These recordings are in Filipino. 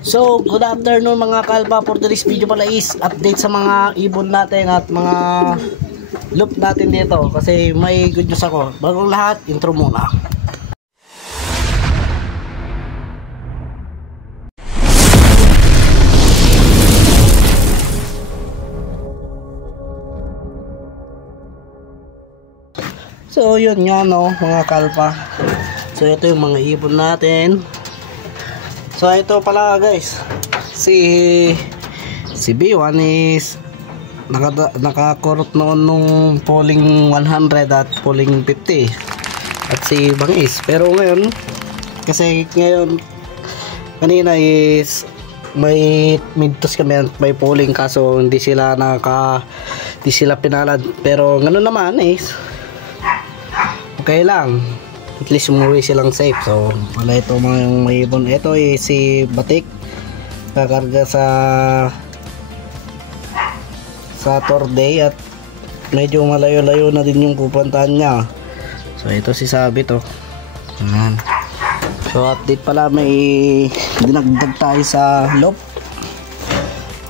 So, good afternoon mga kalpa. For today's video pala is update sa mga ibon natin at mga loop natin dito. Kasi may good news ako. Bagong lahat, intro muna. So, yun nga no, mga kalpa. So, ito yung mga ibon natin. So, ito pala guys. Si B1 is nakakurot noon nung polling 100 at polling 50. At si Bangis. Pero ngayon, kasi ngayon, kanina is may midtos kami at may polling kaso hindi sila pinalad. Pero ganoon naman is okay lang, at least umuwi silang safe. So wala ito mga may ibon. Ito si Batik kakarga sa Torday at medyo malayo-layo na din yung pupuntahan niya. So ito si Sabi to. Ayan. So update pala, may dinagdag tayo sa loop.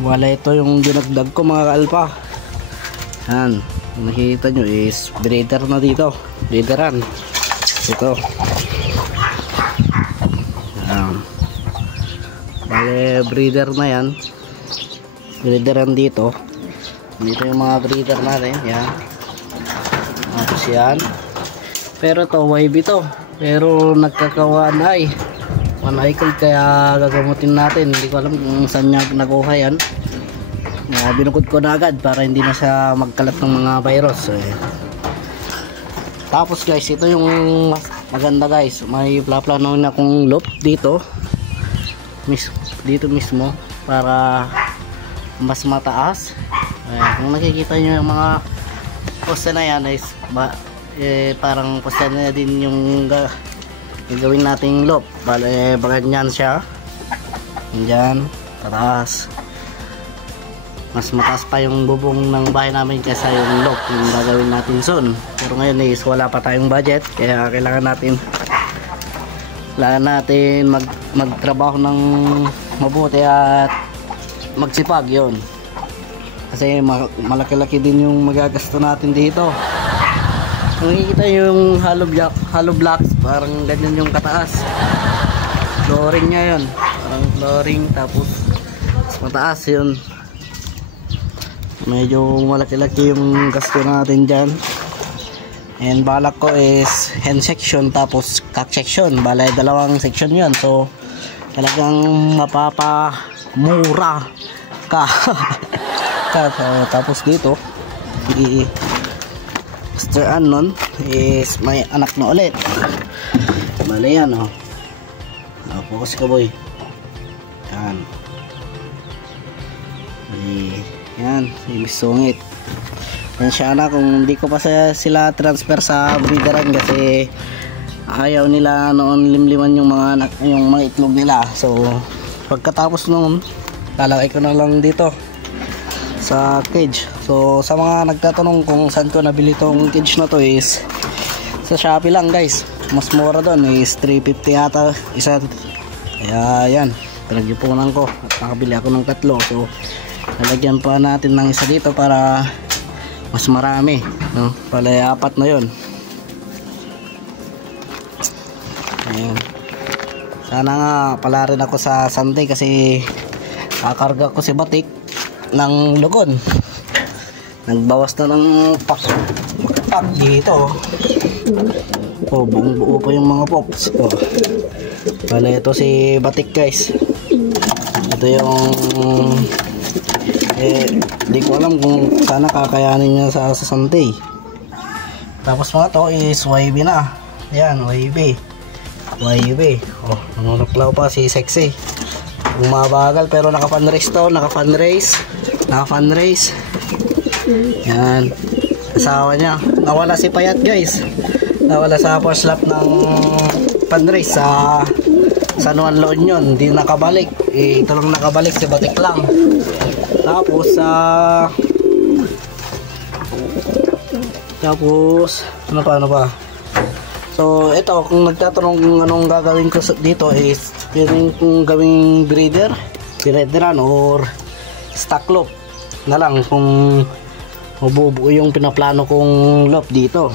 Wala ito yung dinagdag ko mga kalpa. Ayan, nakikita nyo is breeder na dito, breederan ito. Bale breeder na yan, breederan dito yung mga breeder natin. Yan, tapos yan. Pero to YB to, pero nagkakawan ay one eye cold, kaya gagamutin natin. Hindi ko alam kung saan niya nakuha yan. Binukod ko na agad para hindi na siya magkalat ng mga virus. Tapos guys, ito yung maganda guys, may plano na akong loop dito mismo para mas mataas. Kung nakikita nyo yung mga poste na yan is parang poste na din yung gagawin nating loop. Bale ganyan siya, dyan tataas. Mas mataas pa yung bubong ng bahay namin kaysa yung loop yung gagawin natin soon. Pero ngayon is wala pa tayong budget, kaya kailangan natin magtrabaho ng mabuti at magsipag yon. Kasi malaki-laki din yung magagasto natin dito. Kung nakikita yung hollow blocks, parang ganyan yung kataas. Flooring nya yun, parang flooring, tapos mas mataas yun. Medyo malaki-laki yung gasto natin dyan. And balak ko is hen section tapos cock section. Balay dalawang section yun. So talagang mapapamura ka. Tapos dito Mr. Anon is may anak na ulit. Balay yan oh. Focus ka boy. Yan. Yan, Miss Sungit. Yan siya na, kung hindi ko pa sila transfer sa breederan kasi ayaw nila noon limliman yung mga itlog nila. So pagkatapos noon, lalagay ko na lang dito sa cage. So sa mga nagtatanong kung saan ko nabili tong cage na to is sa Shopee lang guys. Mas mura doon is 350 yata isa. Kaya yan, pinag-ipunan ko at nakabili ako ng 3. So lalagyan pa natin ng isa dito para mas marami, no? Palay 4 na yun. Ayan. Sana nga pala rin ako sa Sunday kasi kakarga ko si Batik ng lugon. Nagbawas na ng pak dito. Buong buo pa yung mga pops. Palay ito si Batik guys. Ito yung di ko alam kung sana kakayanin niya sa Sunday. Tapos mga to is YB na. Yan, YB. Oh, nanunuklaw pa si Sexy. Bumabagal pero naka-funrace to, naka-funrace. Yan. Asawa niya. Nawala si Payat guys. Nawala sa first lap ng funrace sa San Juan La Union. Hindi nakabalik. Ito lang nakabalik, si Batik lang. Tapos ano pa. So ito, kung nagtatanong kung anong gagawin ko dito is pwede kung gawing breeder, breederan or stock loop na lang kung mabubuo yung pinaplano kong loop dito,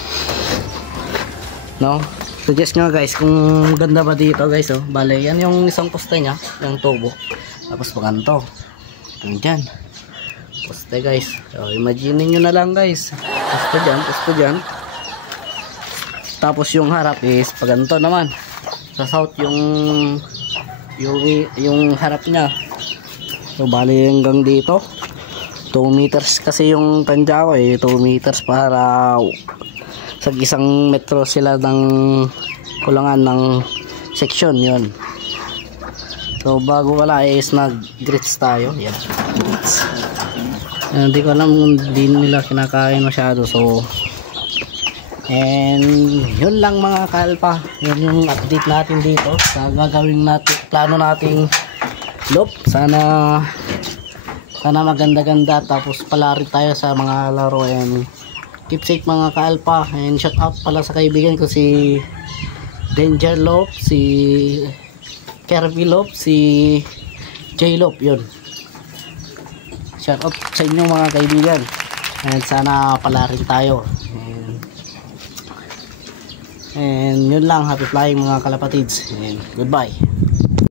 no? Suggest nyo guys kung ganda ba dito guys, oh. Bale yan yung isang poste nya, yung tubo, tapos paganto dyan poste guys. So, imagine nyo na lang guys, poste dyan, tapos yung harap is paganto naman sa south yung harap nya. So bali hanggang dito 2 meters kasi yung kanya ko 2 meters para sa isang metro sila ng kulangan ng section yun. So bago wala is nag grits tayo, yan grits. Hindi ko alam kung di nila kinakain masyado, so and yun lang mga kalpa, yun yung update natin dito sa gagawin natin, plano nating loop. Sana maganda-ganda, tapos palari tayo sa mga laro, and keep safe mga kalpa. And shout out pala sa kaibigan ko si Danger Loop, si Kirby Loop, si J Loop, yun shout out sa inyo mga kaibigan, and sana palarin tayo. And yun lang, happy flying mga kalapatids, and goodbye.